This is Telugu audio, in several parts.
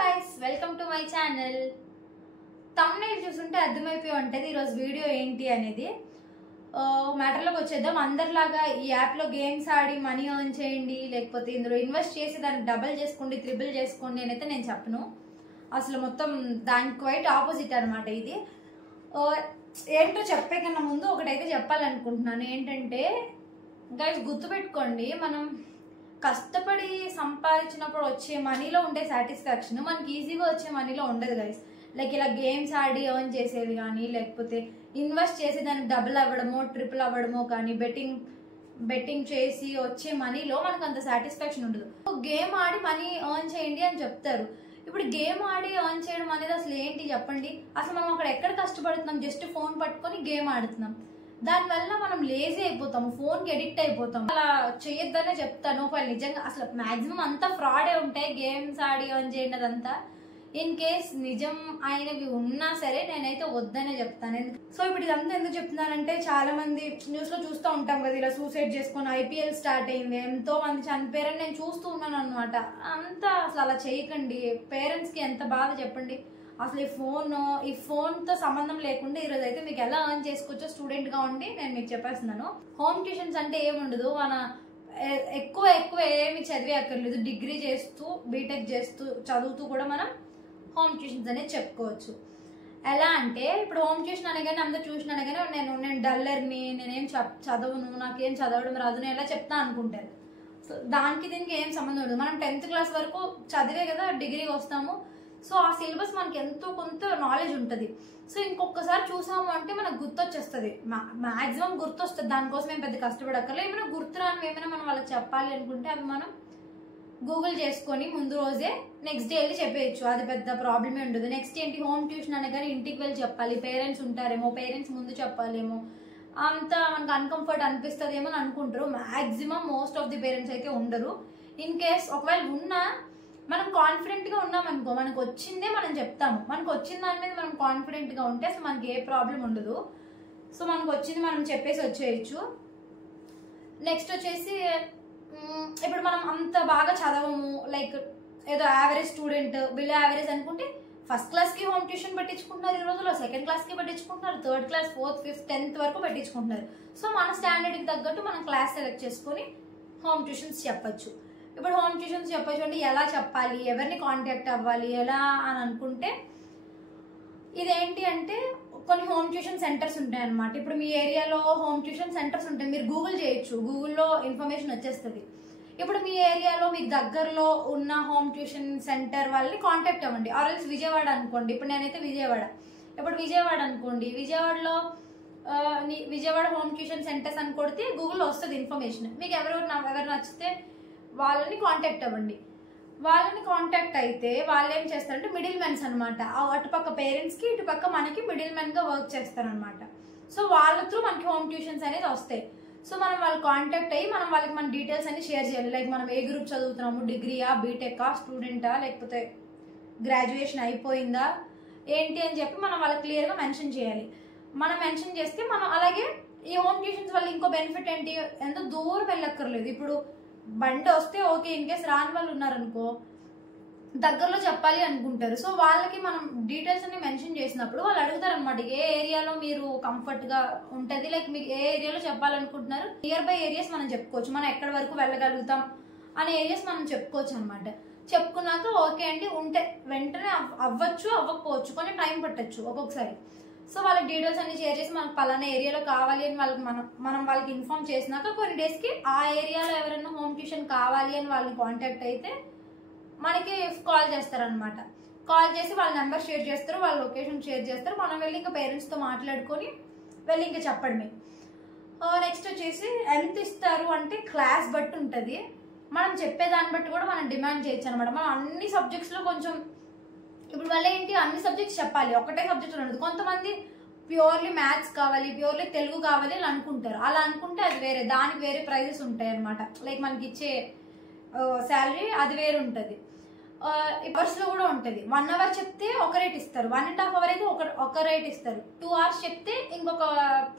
guys, welcome to my channel. Thumbnail చూస్తుంటే అర్థమైపోయి ఉంటది ఈ రోజు వీడియో ఏంటి అనేది. మ్యాటర్ లోకి వచ్చేద్దాం. అందరిలాగా ఈ యాప్ లో గేమ్స్ ఆడి మనీ ఎర్న్ చేయండి, లేకపోతే ఇందులో ఇన్వెస్ట్ చేసి దాన్ని డబుల్ చేసుకోండి, ట్రిపుల్ చేసుకోండి అని అయితే నేను చెప్పను. అసలు మొత్తం దానికి క్వైట్ ఆపోజిట్ అనమాట ఇది. ఏంటో చెప్పే కన్నా ముందు ఒకటైతే చెప్పాలనుకుంటున్నాను. ఏంటంటే గైస్, గుర్తుపెట్టుకోండి, మనం కష్టపడి సంపాదించినప్పుడు వచ్చే మనీలో ఉండే సాటిస్ఫాక్షన్ మనకి ఈజీగా వచ్చే మనీలో ఉండదు గైస్. లైక్ ఇలా గేమ్స్ ఆడి ఎర్న్ చేసేది కానీ, లేకపోతే ఇన్వెస్ట్ చేసి దానికి డబుల్ అవ్వడమో ట్రిపుల్ అవ్వడమో కానీ, బెట్టింగ్ చేసి వచ్చే మనీలో మనకు అంత సాటిస్ఫాక్షన్ ఉండదు. గేమ్ ఆడి మనీ ఎర్న్ చేయండి అని చెప్తారు. ఇప్పుడు గేమ్ ఆడి ఎర్న్ చేయడం అనేది అసలు ఏంటి చెప్పండి? అసలు మనం అక్కడ ఎక్కడ కష్టపడుతున్నాం? జస్ట్ ఫోన్ పట్టుకొని గేమ్ ఆడుతున్నాం. దానివల్ల మనం లేజీ అయిపోతాము, ఫోన్కి ఎడిక్ట్ అయిపోతాం. అలా చేయొద్దనే చెప్తాను. ఒకవేళ నిజంగా అసలు మాక్సిమం అంతా ఫ్రాడే ఉంటాయి, గేమ్స్ ఆడి ఎర్న్ చేయండి అదంతా. ఇన్ కేస్ నిజం అయినవి ఉన్నా సరే నేనైతే వద్దనే చెప్తాను. సో ఇప్పుడు ఇదంతా ఎందుకు చెప్తున్నానంటే, చాలా మంది న్యూస్ లో చూస్తూ ఉంటాం కదా, ఇలా సూసైడ్ చేసుకొని ఐపీఎల్ స్టార్ట్ అయింది, ఎంతో మంది చనిపోయారని నేను చూస్తూ ఉన్నాను అనమాట. అంతా అసలు అలా చేయకండి. పేరెంట్స్ కి ఎంత బాధ చెప్పండి. అసలు ఈ ఫోన్తో సంబంధం లేకుండా ఈరోజు అయితే మీకు ఎలా ఎర్న్ చేసుకోవచ్చో స్టూడెంట్గా ఉండి నేను మీకు చెప్పేస్తున్నాను. హోమ్ ట్యూషన్స్ అంటే ఏముండదు, మన ఎక్కువ ఏమి చదివే అక్కర్లేదు. డిగ్రీ చేస్తూ బీటెక్ చేస్తూ చదువుతూ కూడా మనం హోమ్ ట్యూషన్స్ అనేది చెప్పుకోవచ్చు. ఎలా అంటే, ఇప్పుడు హోమ్ ట్యూషన్ అనగానే అందరూ ట్యూషన్ అనగానే నేను డల్లర్ని, నేనేం చదవను, నాకేం చదవడం రాదు, నేను ఎలా చెప్తా అనుకుంటారు. సో దానికి దీనికి ఏం సంబంధం ఉండదు. మనం 10th క్లాస్ వరకు చదివే కదా డిగ్రీకి వస్తాము. సో ఆ సిలబస్ మనకి ఎంతో కొంత నాలెడ్జ్ ఉంటుంది. సో ఇంకొకసారి చూసాము అంటే మనకు గుర్తొచ్చేస్తుంది, మ్యాక్సిమం గుర్తొస్తుంది. దానికోసం ఏం పెద్ద కష్టపడక్కర్లేదు. ఏమైనా గుర్తురాని ఏమైనా మనం వాళ్ళకి చెప్పాలి అనుకుంటే అవి మనం గూగుల్ చేసుకొని ముందు రోజే నెక్స్ట్ డే వెళ్ళి చెప్పేయచ్చు. అది పెద్ద ప్రాబ్లమే ఉండదు. నెక్స్ట్ ఏంటి, హోమ్ ట్యూషన్ అనగానే ఇంటికి వెళ్ళి చెప్పాలి, పేరెంట్స్ ఉంటారేమో, పేరెంట్స్ ముందు చెప్పాలేమో, అంత మనకు అన్కంఫర్ట్ అనిపిస్తుంది ఏమో అని అనుకుంటారు. Maximum most of the parents అయితే ఉండరు. ఇన్ కేస్ ఒకవేళ ఉన్నా మనం కాన్ఫిడెంట్గా ఉన్నాం అనుకో, మనకు వచ్చిందే మనం చెప్తాము. మనకు వచ్చిన దాని మీద మనం కాన్ఫిడెంట్గా ఉంటే అసలు మనకి ఏ ప్రాబ్లం ఉండదు. సో మనకు వచ్చింది మనం చెప్పేసి వచ్చేయచ్చు. నెక్స్ట్ వచ్చేసి, ఇప్పుడు మనం అంత బాగా చదవము, లైక్ ఏదో యావరేజ్ స్టూడెంట్, బిలో యావరేజ్ అనుకుంటే ఫస్ట్ క్లాస్కి హోమ్ ట్యూషన్ పెట్టించుకుంటున్నారు ఈ రోజుల్లో, సెకండ్ క్లాస్కి పెట్టించుకుంటున్నారు, third class, 4th, 5th, 10th వరకు పెట్టించుకుంటున్నారు. సో మన స్టాండర్డ్కి తగ్గట్టు మనం క్లాస్ సెలెక్ట్ చేసుకొని హోమ్ ట్యూషన్స్ చెప్పచ్చు. ఇప్పుడు హోమ్ ట్యూషన్స్ చెప్పచ్చు అంటే ఎలా చెప్పాలి, ఎవరిని కాంటాక్ట్ అవ్వాలి, ఎలా అని అనుకుంటే, ఇదేంటి అంటే కొన్ని హోమ్ ట్యూషన్ సెంటర్స్ ఉంటాయి అనమాట. ఇప్పుడు మీ ఏరియాలో హోమ్ ట్యూషన్ సెంటర్స్ ఉంటాయి, మీరు గూగుల్ చేయొచ్చు, గూగుల్లో ఇన్ఫర్మేషన్ వచ్చేస్తుంది. ఇప్పుడు మీ ఏరియాలో మీకు దగ్గరలో ఉన్న హోమ్ ట్యూషన్ సెంటర్ వాళ్ళని కాంటాక్ట్ అవ్వండి. ఆర్ఎల్స్ విజయవాడ అనుకోండి, ఇప్పుడు నేనైతే విజయవాడ అనుకోండి, విజయవాడ హోమ్ ట్యూషన్ సెంటర్స్ అని కొడితే గూగుల్లో వస్తుంది ఇన్ఫర్మేషన్. మీకు ఎవరు నచ్చితే వాళ్ళని కాంటాక్ట్ అవ్వండి. వాళ్ళని కాంటాక్ట్ అయితే వాళ్ళు ఏం చేస్తారంటే మిడిల్ మెన్స్ అనమాట. అటుపక్క పేరెంట్స్కి ఇటుపక్క మనకి మిడిల్ మెన్గా వర్క్ చేస్తారనమాట. సో వాళ్ళ త్రూ మనకి హోమ్ ట్యూషన్స్ అనేది వస్తాయి. సో మనం వాళ్ళు కాంటాక్ట్ అయ్యి వాళ్ళకి మన డీటెయిల్స్ అన్ని షేర్ చేయాలి. లైక్ మనం ఏ గ్రూప్ చదువుతున్నాము, డిగ్రీయా, బీటెకా, స్టూడెంటా, లేకపోతే గ్రాడ్యుయేషన్ అయిపోయిందా ఏంటి అని చెప్పి మనం వాళ్ళకి క్లియర్గా మెన్షన్ చేయాలి. మనం మెన్షన్ చేస్తే మనం అలాగే ఈ హోమ్ ట్యూషన్స్ వల్ల ఇంకో బెనిఫిట్ ఏంటి, ఎంతో దూరం వెళ్ళక్కర్లేదు. ఇప్పుడు బండి వస్తే ఓకే, ఇన్ కేస్ రాని వాళ్ళు ఉన్నారనుకో, దగ్గరలో చెప్పాలి అనుకుంటారు. సో వాళ్ళకి మనం డీటెయిల్స్ అన్ని మెన్షన్ చేసినప్పుడు వాళ్ళు అడుగుతారు అనమాట, ఏ ఏరియాలో మీరు కంఫర్ట్గా ఉంటుంది, లైక్ మీకు ఏ ఏరియాలో చెప్పాలనుకుంటున్నారు, నియర్ బై ఏరియాస్ మనం చెప్పుకోవచ్చు, మనం ఎక్కడి వరకు వెళ్ళగలుగుతాం అనే ఏరియాస్ మనం చెప్పుకోవచ్చు అనమాట. చెప్పుకున్నాక ఓకే అండి ఉంటే వెంటనే అవ్వచ్చు, అవ్వకపోవచ్చు, కొంచెం టైం పట్టచ్చు ఒక్కొక్కసారి. సో వాళ్ళకి డీటెయిల్స్ అన్ని షేర్ చేసి మనకు పలానా ఏరియాలో కావాలి అని మనం వాళ్ళకి ఇన్ఫార్మ్ చేసినాక కొన్ని డేస్కి ఆ ఏరియాలో ఎవరైనా హోమ్ ట్యూషన్ కావాలి అని వాళ్ళని కాంటాక్ట్ అయితే మనకి కాల్ చేస్తారనమాట. కాల్ చేసి వాళ్ళ నెంబర్ షేర్ చేస్తారు, వాళ్ళ లొకేషన్ షేర్ చేస్తారు. మనం వెళ్ళి ఇంకా పేరెంట్స్తో మాట్లాడుకొని వెళ్ళి ఇంకా చెప్పడమే. నెక్స్ట్ వచ్చేసి ఎంత ఇస్తారు అంటే క్లాస్ బట్టి ఉంటుంది. మనం చెప్పేదాన్ని బట్టి కూడా మనం డిమాండ్ చేయొచ్చు అనమాట. మనం అన్ని సబ్జెక్ట్స్లో కొంచెం, ఇప్పుడు వల్ల ఏంటి, అన్ని సబ్జెక్ట్స్ చెప్పాలి, ఒకటే సబ్జెక్ట్ ఉండదు. కొంతమంది ప్యూర్లీ మ్యాథ్స్ కావాలి, ప్యూర్లీ తెలుగు కావాలి అని అనుకుంటారు. అలా అనుకుంటే అది వేరే, దానికి వేరే ప్రైజెస్ ఉంటాయి అనమాట. లైక్ మనకి ఇచ్చే శాలరీ అది వేరే ఉంటుంది. అవర్స్లో కూడా ఉంటుంది. 1 అవర్ చెప్తే ఒక రేట్ ఇస్తారు, 1.5 అవర్ అయితే ఒక రేట్ ఇస్తారు, 2 అవర్స్ చెప్తే ఇంకొక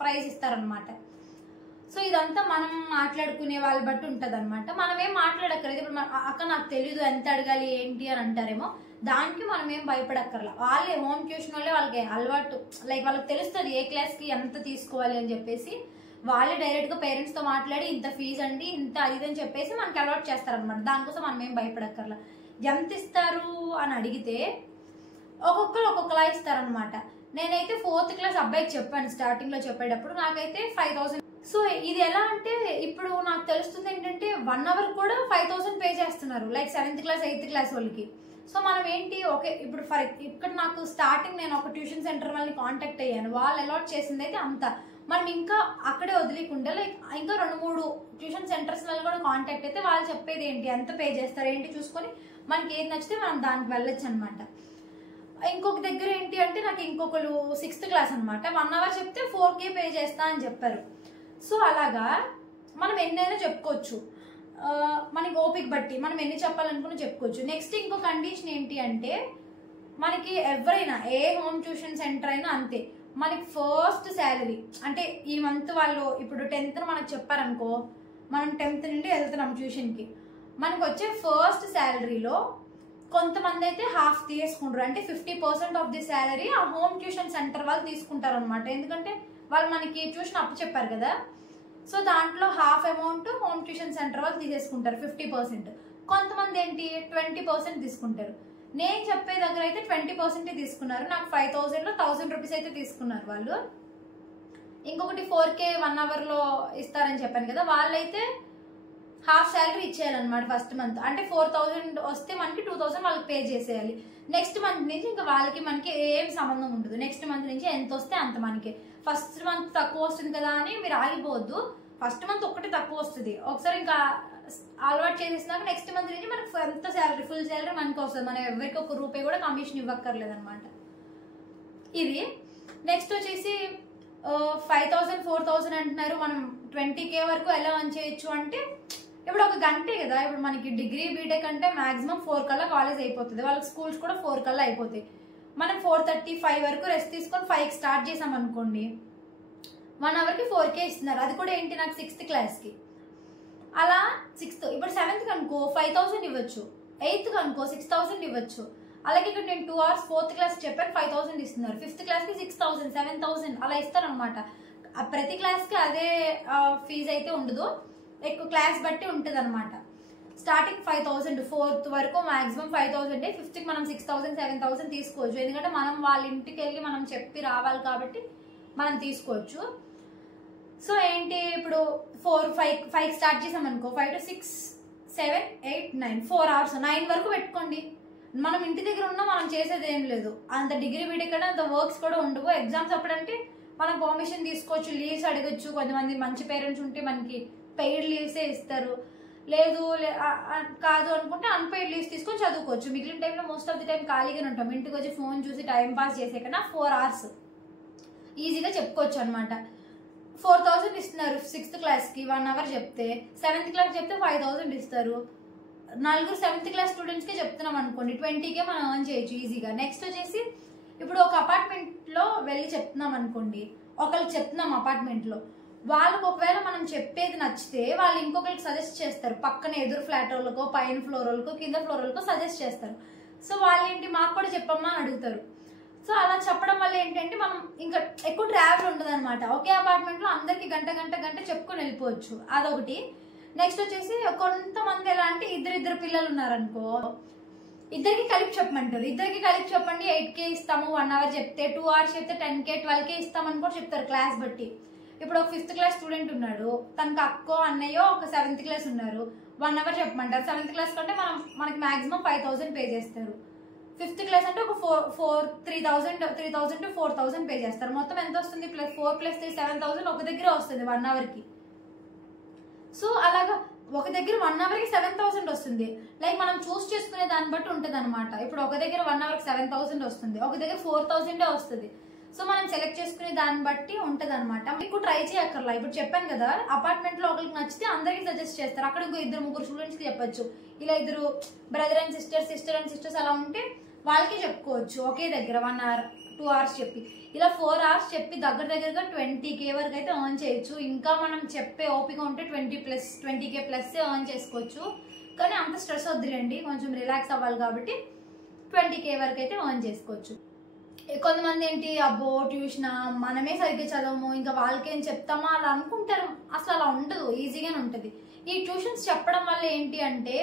ప్రైస్ ఇస్తారనమాట. సో ఇదంతా మనం మాట్లాడుకునే వాళ్ళ బట్టి ఉంటుంది అనమాట. మనం ఏం మాట్లాడక్కర్లేదు. ఇప్పుడు అక్క నాకు తెలీదు ఎంత అడగాలి ఏంటి అని అంటారేమో, దానికి మనం ఏం భయపడక్కర్లా. వాళ్ళే హోమ్ ట్యూషన్ వాళ్ళే వాళ్ళకి అలవాటు, లైక్ వాళ్ళకి తెలుస్తుంది ఏ క్లాస్కి ఎంత తీసుకోవాలి అని చెప్పేసి. వాళ్ళే డైరెక్ట్గా పేరెంట్స్తో మాట్లాడి ఇంత ఫీజు అండి ఇంత అది అని చెప్పేసి మనకి అలవాటు చేస్తారనమాట. దానికోసం మనం ఏం భయపడక్కర్లా. ఎంత ఇస్తారు అని అడిగితే ఒక్కొక్కరు ఒక్కొక్కలా ఇస్తారనమాట. నేనైతే 4th క్లాస్ అబ్బాయికి చెప్పాను స్టార్టింగ్లో చెప్పేటప్పుడు, నాకైతే 5000. సో ఇది ఎలా అంటే ఇప్పుడు నాకు తెలుస్తుంది ఏంటంటే 1 hour కూడా 5000 పే చేస్తున్నారు, like 7th class 8th class వాళ్ళకి. సో మనం ఏంటి ఓకే, ఇప్పుడు ఇక్కడ నాకు స్టార్టింగ్ నేను ఒక ట్యూషన్ సెంటర్ వాళ్ళని కాంటాక్ట్ అయ్యాను, వాళ్ళు అలాట్ చేసింది అయితే అంత. మనం ఇంకా అక్కడే వదిలేకుండా లైక్ ఇంకా 2-3 ట్యూషన్ సెంటర్స్ వాళ్ళు కూడా కాంటాక్ట్ అయితే వాళ్ళు చెప్పేది ఏంటి, ఎంత పే చేస్తారు ఏంటి చూసుకొని మనకి ఏది నచ్చితే మనం దానికి వెళ్ళొచ్చు అనమాట. ఇంకొక దగ్గర ఏంటి అంటే నాకు ఇంకొకరు 6th క్లాస్ అనమాట, 1 hour చెప్తే 4K పే చేస్తా అని చెప్పారు. సో అలాగా మనం ఎన్నైనా చెప్పుకోవచ్చు, మనకి ఓపిక బట్టి మనం ఎన్ని చెప్పాలనుకున్నా చెప్పుకోవచ్చు. నెక్స్ట్ ఇంకో కండిషన్ ఏంటి అంటే మనకి ఎవరైనా ఏ హోమ్ ట్యూషన్ సెంటర్ అయినా అంతే, మనకి ఫస్ట్ శాలరీ అంటే ఈ మంత్ వాళ్ళు ఇప్పుడు 10th మనకు చెప్పారనుకో, మనం 10th నుండి వెళ్తున్నాం ట్యూషన్కి, మనకు వచ్చే ఫస్ట్ శాలరీలో కొంతమంది అయితే హాఫ్ తీసుకుంటారు, అంటే 50% ఆఫ్ ది శాలరీ ఆ హోమ్ ట్యూషన్ సెంటర్ వాళ్ళు తీసుకుంటారు అనమాట. ఎందుకంటే వాళ్ళు మనకి ట్యూషన్ అప్పు చెప్పారు కదా, సో దాంట్లో half amount home tuition centre వాళ్ళు తీసేసుకుంటారు 50%. కొంతమంది ఏంటి 20% తీసుకుంటారు. నేను చెప్పే దగ్గర అయితే 20% తీసుకున్నారు, నాకు 5000లో 1000 రూపీస్ అయితే తీసుకున్నారు వాళ్ళు. ఇంకొకటి 4K 1 hourలో ఇస్తారని చెప్పాను కదా, వాళ్ళైతే హాఫ్ శాలరీ ఇచ్చేయాలన్నమాట ఫస్ట్ మంత్. అంటే 4000 వస్తే మనకి 2000 వాళ్ళకి పే చేసేయాలి. నెక్స్ట్ మంత్ నుంచి ఇంకా వాళ్ళకి మనకి ఏం సంబంధం ఉండదు. నెక్స్ట్ మంత్ నుంచి ఎంత వస్తే అంత మనకి. ఫస్ట్ మంత్ తక్కువ వస్తుంది కదా అని మీరు ఆగిపోవద్దు, ఫస్ట్ మంత్ ఒక్కటి తక్కువ వస్తుంది. ఒకసారి ఇంకా అలవాటు చేసేసినాక నెక్స్ట్ మంత్ నుంచి మనకి ఎంత శాలరీ ఫుల్ శాలరీ మనకి వస్తుంది. మనం ఎవరికి ₹1 కూడా కమిషన్ ఇవ్వక్కర్లేదు అనమాట. ఇది నెక్స్ట్ వచ్చేసి 5000 4000 అంటున్నారు, మనం 20K వరకు ఎలా అని చేయొచ్చు అంటే ఇప్పుడు ఒక గంటే కదా. ఇప్పుడు మనకి డిగ్రీ బీటెక్ అంటే మాక్సిమం 4 కల్లా కాలేజ్ అయిపోతుంది, వాళ్ళకి స్కూల్స్ కూడా 4 కల్లా అయిపోతాయి. మనం 4:30 5 వరకు రెస్ట్ తీసుకొని 5కి స్టార్ట్ చేసాం అనుకోండి, 1 hourకి 4K ఇస్తున్నారు. అది కూడా ఏంటి నాకు 6th క్లాస్కి. అలా 6th ఇప్పుడు 7th అనుకో 5000 ఇవ్వచ్చు, 8th అనుకో 6000 ఇవ్వచ్చు. అలాగే ఇక్కడ నేను 2 hours 4th క్లాస్ చెప్పాను 5000 ఇస్తున్నారు, 5th క్లాస్కి 6000 7000 అలా ఇస్తారనమాట. ప్రతి క్లాస్కి అదే ఫీజు అయితే ఉండదు, ఎక్కువ క్లాస్ బట్టి ఉంటుంది అనమాట. స్టార్టింగ్ 5000, 4th వరకు మాక్సిమం 5000, 5th మనం 6000 7000 తీసుకోవచ్చు. ఎందుకంటే మనం వాళ్ళ ఇంటికి వెళ్ళి మనం చెప్పి రావాలి కాబట్టి మనం తీసుకోవచ్చు. సో ఏంటి ఇప్పుడు 5 స్టార్ట్ చేసాం అనుకో, 5 to 6 7 8 9 4 hours 9 వరకు పెట్టుకోండి. మనం ఇంటి దగ్గర ఉన్నా మనం చేసేది ఏం లేదు, అంత డిగ్రీ బీటెక్ కంటే అంత వర్క్స్ కూడా ఉండవు. ఎగ్జామ్స్ అప్పుడంటే మనం పర్మిషన్ తీసుకోవచ్చు, లీవ్స్ అడగచ్చు. కొంతమంది మంచి పేరెంట్స్ ఉంటే మనకి పెయిడ్ లీవ్సే ఇస్తారు, లేదు కాదు అనుకుంటే అన్పెయిడ్ లీవ్స్ తీసుకొని చదువుకోవచ్చు. మిగిలిన టైంలో మోస్ట్ ఆఫ్ ది టైం ఖాళీగానే ఉంటాం, ఇంటికి వచ్చి ఫోన్ చూసి టైం పాస్ చేసే కన్నా 4 hours ఈజీగా చెప్పుకోవచ్చు అనమాట. 4000 ఇస్తున్నారు 6th క్లాస్కి 1 hour చెప్తే, 7th క్లాస్ చెప్తే 5000 ఇస్తారు. 4 7th క్లాస్ స్టూడెంట్స్కే చెప్తున్నాం అనుకోండి, 20K మనం ఎర్న్ చేయొచ్చు ఈజీగా. నెక్స్ట్ వచ్చేసి ఇప్పుడు ఒక అపార్ట్మెంట్లో వెళ్ళి చెప్తున్నాం అనుకోండి, ఒకరికి చెప్తున్నాం అపార్ట్మెంట్లో, వాళ్ళకి ఒకవేళ మనం చెప్పేది నచ్చితే వాళ్ళు ఇంకొకరికి సజెస్ట్ చేస్తారు, పక్కన ఎదురు ఫ్లాట్ వాళ్ళకో పైన ఫ్లోర్ వాళ్ళకో కింద ఫ్లోర్ వాళ్ళకో సజెస్ట్ చేస్తారు. సో వాళ్ళు ఏంటి మాకు కూడా చెప్పమ్మా అని అడుగుతారు. సో అలా చెప్పడం వల్ల ఏంటంటే మనం ఇంకా ఎక్కువ ట్రావెల్ ఉండదు అనమాట. ఒకే అపార్ట్మెంట్లో అందరికి గంట చెప్పుకొని వెళ్ళిపోవచ్చు, అదొకటి. నెక్స్ట్ వచ్చేసి కొంతమంది ఎలా అంటే ఇద్దరు పిల్లలు ఉన్నారనుకో, ఇద్దరికి కలిపి చెప్పమంటారు. ఇద్దరికి కలిపి చెప్పండి 8K ఇస్తాము, 1 hour చెప్తే 2 hours చెప్తే 10K 12K ఇస్తామని కూడా చెప్తారు క్లాస్ బట్టి. ఇప్పుడు ఒక 5th క్లాస్ స్టూడెంట్ ఉన్నాడు, తనకు అక్కో అన్నయ్యో ఒక 7th క్లాస్ ఉన్నారు, 1 hour చెప్పమంటారు. 7th క్లాస్ కంటే మనకి మాక్సిమం 5000 పే చేస్తారు. 5th క్లాస్ అంటే ఒక 3000 to 4000 పే చేస్తారు. మొత్తం ఎంత వస్తుంది, +4 + 3 7000 ఒక దగ్గర వస్తుంది 1 hourకి. సో అలాగా ఒక దగ్గర 1 hourకి 7000 వస్తుంది. లైక్ మనం చూస్ చేసుకునే దాన్ని బట్టి ఉంటుంది అనమాట. ఇప్పుడు ఒక దగ్గర 1 hourకి 7000 వస్తుంది, ఒక దగ్గర 4000 వస్తుంది. సో మనం సెలెక్ట్ చేసుకునే దాన్ని బట్టి ఉంటుంది అనమాట. మీకు ట్రై చేయక్కర్లా. ఇప్పుడు చెప్పాను కదా, అపార్ట్మెంట్లో ఒకరికి నచ్చితే అందరికి సజెస్ట్ చేస్తారు. అక్కడ ఇంకో 2-3 స్టూడెంట్స్కి చెప్పచ్చు. ఇలా 2 brother and sister, sister and sisters అలా ఉంటే వాళ్ళకి చెప్పుకోవచ్చు ఒకే దగ్గర 1 hour 2 hours చెప్పి. ఇలా 4 hours చెప్పి దగ్గరగా 20K వరకు అయితే ఎర్న్ చేయొచ్చు. ఇంకా మనం చెప్పే ఓపిక ఉంటే 20K ప్లస్ ఎర్న్ చేసుకోవచ్చు. కానీ అంత స్ట్రెస్ వద్దులేండి, కొంచెం రిలాక్స్ అవ్వాలి కాబట్టి 20K వరకు అయితే ఎర్న్ చేసుకోవచ్చు. కొంతమంది ఏంటి, అబ్బో ట్యూషన్ మనమే సరిగ్గా చదవము ఇంకా వాళ్ళకేం చెప్తామా అలా అనుకుంటారు. అసలు అలా ఉండదు, ఈజీగానే ఉంటుంది. ఈ ట్యూషన్స్ చెప్పడం వల్ల ఏంటి అంటే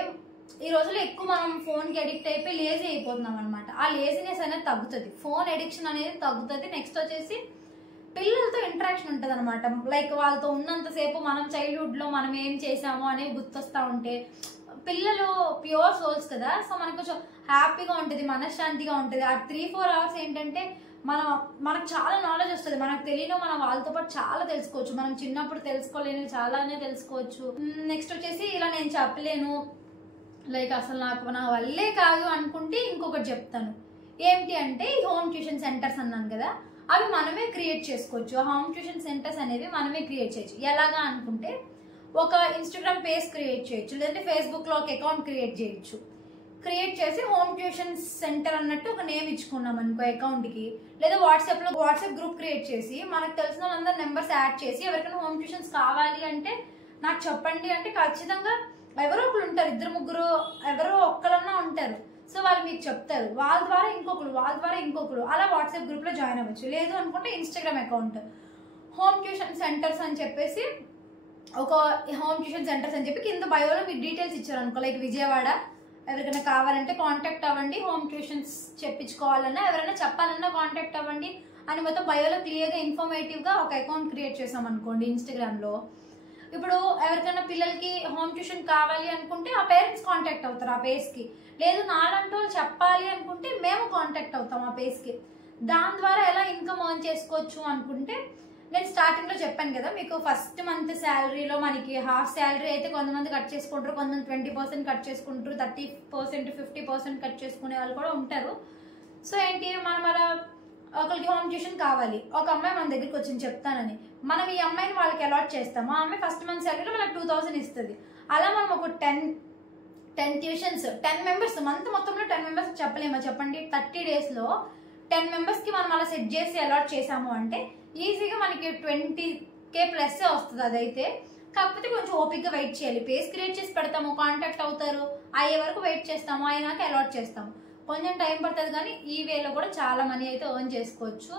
ఈ రోజుల్లో ఎక్కువ మనం ఫోన్కి అడిక్ట్ అయిపోయి లేజీ అయిపోతున్నాం అనమాట. ఆ లేజీనెస్ అనేది తగ్గుతుంది, ఫోన్ అడిక్షన్ అనేది తగ్గుతుంది. నెక్స్ట్ వచ్చేసి పిల్లలతో ఇంటరాక్షన్ ఉంటుంది అనమాట. లైక్ వాళ్ళతో ఉన్నంతసేపు మనం చైల్డ్హుడ్లో మనం ఏం చేసామో అనేవి గుర్తొస్తూ ఉంటే, పిల్లలు ప్యూర్ సోల్స్ కదా, సో మనకు కొంచెం హ్యాపీగా ఉంటుంది, మనశ్శాంతిగా ఉంటుంది. ఆ 3-4 hours ఏంటంటే మనకు చాలా నాలెడ్జ్ వస్తుంది. మనకు తెలియని మనం వాళ్ళతో పాటు చాలా తెలుసుకోవచ్చు. మనం చిన్నప్పుడు తెలుసుకోలేనివి చాలానే తెలుసుకోవచ్చు. నెక్స్ట్ వచ్చేసి ఇలా నేను చెప్పలేను, లైక్ అసలు నా వల్లే కాదు అనుకుంటే ఇంకొకటి చెప్తాను. ఏంటి అంటే ఈ హోమ్ ట్యూషన్ సెంటర్స్ అన్నాను కదా, అవి మనమే క్రియేట్ చేసుకోవచ్చు. ఆ హోమ్ ట్యూషన్ సెంటర్స్ అనేవి మనమే క్రియేట్ చేయొచ్చు. ఎలాగా అనుకుంటే ఒక ఇన్స్టాగ్రామ్ పేజ్ క్రియేట్ చేయొచ్చు, లేదంటే ఫేస్బుక్లో ఒక అకౌంట్ క్రియేట్ చేయొచ్చు. క్రియేట్ చేసి హోమ్ ట్యూషన్ సెంటర్ అన్నట్టు ఒక నేమ్ ఇచ్చుకున్నాం అనుకో అకౌంట్కి, లేదా వాట్సాప్ గ్రూప్ క్రియేట్ చేసి మనకు తెలిసిన వాళ్ళందరూ నెంబర్స్ యాడ్ చేసి ఎవరికైనా హోమ్ ట్యూషన్స్ కావాలి అంటే నాకు చెప్పండి అంటే ఖచ్చితంగా ఎవరో ఒకరు ఉంటారు, 2-3 ఎవరో ఒక్కరన్నా ఉంటారు. సో వాళ్ళు మీకు చెప్తారు, వాళ్ళ ద్వారా ఇంకొకరు అలా వాట్సాప్ గ్రూప్లో జాయిన్ అవ్వచ్చు. లేదు అనుకుంటే Instagram account home tuition centres అని చెప్పేసి ఒక హోమ్ ట్యూషన్ సెంటర్స్ అని చెప్పి కింద బయోలో మీరు డీటెయిల్స్ ఇచ్చారు అనుకో, లైక్ విజయవాడ, ఎవరికైనా కావాలంటే కాంటాక్ట్ అవ్వండి, హోమ్ ట్యూషన్స్ చెప్పించుకోవాలన్నా ఎవరైనా చెప్పాలన్నా కాంటాక్ట్ అవ్వండి అని మొత్తం బయోలో క్లియర్గా ఇన్ఫర్మేటివ్గా ఒక అకౌంట్ క్రియేట్ చేసాం అనుకోండి ఇన్స్టాగ్రామ్లో. ఇప్పుడు ఎవరికైనా పిల్లలకి హోమ్ ట్యూషన్ కావాలి అనుకుంటే ఆ పేరెంట్స్ కాంటాక్ట్ అవుతారు ఆ పేజ్కి. లేదు నాలంటూ వాళ్ళు చెప్పాలి అనుకుంటే మేము కాంటాక్ట్ అవుతాం ఆ పేజ్కి. దాని ద్వారా ఎలా ఇన్కమ్ ఎర్న్ చేసుకోవచ్చు అనుకుంటే, నేను స్టార్టింగ్లో చెప్పాను కదా మీకు, ఫస్ట్ మంత్ శాలరీలో మనకి హాఫ్ శాలరీ అయితే కొంతమంది కట్ చేసుకుంటారు, కొంతమంది 20% కట్ చేసుకుంటారు, 30%, 50% కట్ చేసుకునే వాళ్ళు కూడా ఉంటారు. సో ఏంటి, మనం అలా ఒకరికి హోమ్ ట్యూషన్ కావాలి, ఒక అమ్మాయి మన దగ్గరికి వచ్చింది చెప్తానని, మనం ఈ అమ్మాయిని వాళ్ళకి అలాట్ చేస్తాము. ఆ అమ్మాయి ఫస్ట్ మంత్ శాలరీలో మనకు 2000 ఇస్తుంది. అలా మనం ఒక 10 ట్యూషన్స్ 10 మెంబర్స్ మంత్ మొత్తంలో 10 మెంబర్స్ చెప్పలేమా చెప్పండి. 30 daysలో 10 మెంబర్స్కి మనం అలా సెట్ చేసి అలాట్ చేసాము అంటే ఈజీగా మనకి 20K ప్లస్ వస్తుంది. అదైతే కాకపోతే కొంచెం ఓపిక్గా వెయిట్ చేయాలి. పేజ్ క్రియేట్ చేసి పెడతాము, కాంటాక్ట్ అవుతారు, అయ్యే వరకు వెయిట్ చేస్తాము, అయినాక అలాట్ చేస్తాము. కొంచెం టైం పడుతుంది కానీ ఈ వేలో కూడా చాలా మనీ అయితే ఎర్న్ చేసుకోవచ్చు.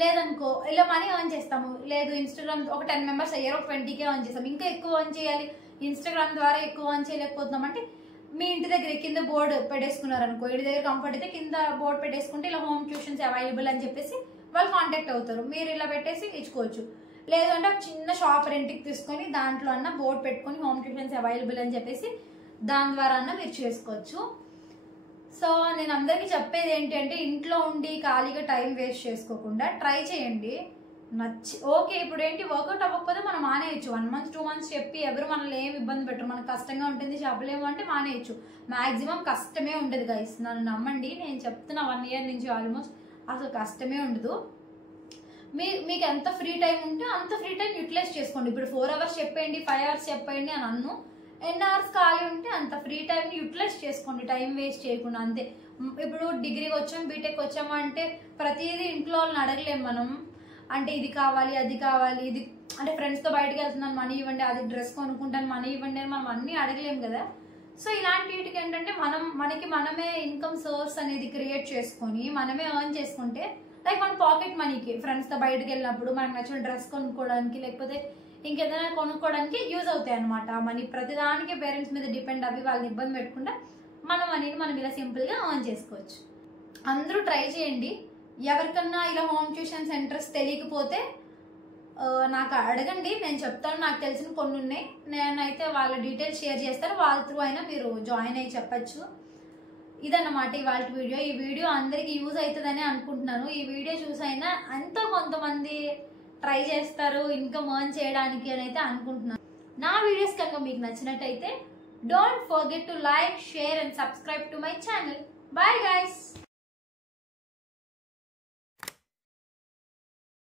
లేదనుకో ఇలా మనీ ఎర్న్ చేస్తాము, లేదు ఇన్స్టాగ్రామ్ ఒక 10 మెంబర్స్ అయ్యారు, ఒక 20K ఎర్న్ చేస్తాము, ఇంకా ఎక్కువ ఎర్న్ చేయాలి, ఇన్స్టాగ్రామ్ ద్వారా ఎక్కువ ఎర్న్ చేయలేకపోతున్నాం అంటే మీ ఇంటి దగ్గర కింద బోర్డు పెట్టేసుకున్నారు అనుకో, ఇంటి దగ్గర కంఫర్ట్ అయితే కింద బోర్డు పెట్టేసుకుంటే ఇలా హోమ్ ట్యూషన్స్ అవైలబుల్ అని చెప్పేసి వాళ్ళు కాంటాక్ట్ అవుతారు, మీరు ఇలా పెట్టేసి ఇచ్చుకోవచ్చు. లేదంటే ఒక చిన్న షాప్ రెంట్కి తీసుకొని దాంట్లో అన్న బోర్డు పెట్టుకొని హోమ్ ట్యూషన్స్ అవైలబుల్ అని చెప్పేసి దాని ద్వారా అన్న మీరు చేసుకోవచ్చు. సో నేను అందరికీ చెప్పేది ఏంటి అంటే, ఇంట్లో ఉండి ఖాళీగా టైం వేస్ట్ చేసుకోకుండా ట్రై చేయండి. ఓకే ఇప్పుడు ఏంటి వర్కౌట్ అవ్వకపోతే మనం మానేయచ్చు. 1 month 2 months చెప్పి ఎవరు మనల్ని ఏమి ఇబ్బంది పెట్టరు. మనకు కష్టంగా ఉంటుంది చెప్పలేము అంటే మానేయచ్చు. మ్యాక్సిమం కష్టమే ఉండదు గైస్, నన్ను నమ్మండి, నేను చెప్తున్నా 1 year నుంచి ఆల్మోస్ట్ అసలు కష్టమే ఉండదు. మీకు ఎంత ఫ్రీ టైం ఉంటే అంత ఫ్రీ టైం యూటిలైజ్ చేసుకోండి. ఇప్పుడు 4 hours చెప్పండి, 5 hours చెప్పండి అని అన్ను, ఎన్ని hours ఖాళీ ఉంటే అంత ఫ్రీ టైంని యూటిలైజ్ చేసుకోండి, టైం వేస్ట్ చేయకుండా. అంతే. ఇప్పుడు డిగ్రీకి వచ్చాము, బీటెక్ వచ్చాము అంటే ప్రతిదీ ఇంట్లో వాళ్ళని అడగలేము మనం. అంటే ఇది కావాలి అది కావాలి, ఇది అంటే ఫ్రెండ్స్తో బయటకు వెళ్తున్నాను మనీ ఇవ్వండి, అది డ్రెస్ కొనుక్కుంటాను మనీ ఇవ్వండి అని మనం అన్నీ అడగలేము కదా. సో ఇలాంటి వీటికి ఏంటంటే మనకి మనమే ఇన్కమ్ సోర్స్ అనేది క్రియేట్ చేసుకొని మనమే ఎర్న్ చేసుకుంటే, లైక్ మన పాకెట్ మనీకి ఫ్రెండ్స్తో బయటకు వెళ్ళినప్పుడు మనకు నచ్చిన డ్రెస్ కొనుక్కోవడానికి లేకపోతే ఇంకేదైనా కొనుక్కోవడానికి యూజ్ అవుతాయి అనమాట. మనీ ప్రతిదానికి పేరెంట్స్ మీద డిపెండ్ అవ్వి వాళ్ళని ఇబ్బంది పెట్టకుండా మన మనీని మనం ఇలా సింపుల్గా ఎర్న్ చేసుకోవచ్చు. అందరూ ట్రై చేయండి. ఎవరికన్నా ఇలా హోమ్ ట్యూషన్ సెంటర్స్ తెలియకపోతే నాకు అడగండి, నేను చెప్తాను. నాకు తెలిసిన కొన్ని ఉన్నాయి, నేనైతే వాళ్ళ డీటెయిల్స్ షేర్ చేస్తాను, వాళ్ళ త్రూ అయినా మీరు జాయిన్ అయ్యి చెప్పచ్చు. ఇదన్నమాట ఇవాళ వీడియో. ఈ వీడియో అందరికీ యూజ్ అవుతుందని అనుకుంటున్నాను. ఈ వీడియో చూసైనా ఎంతో కొంతమంది ట్రై చేస్తారు ఇన్కమ్ ఎర్న్ చేయడానికి అని అయితే అనుకుంటున్నాను. నా వీడియోస్ కనుక మీకు నచ్చినట్టయితే don't forget to like, share and subscribe to my channel. Bye guys.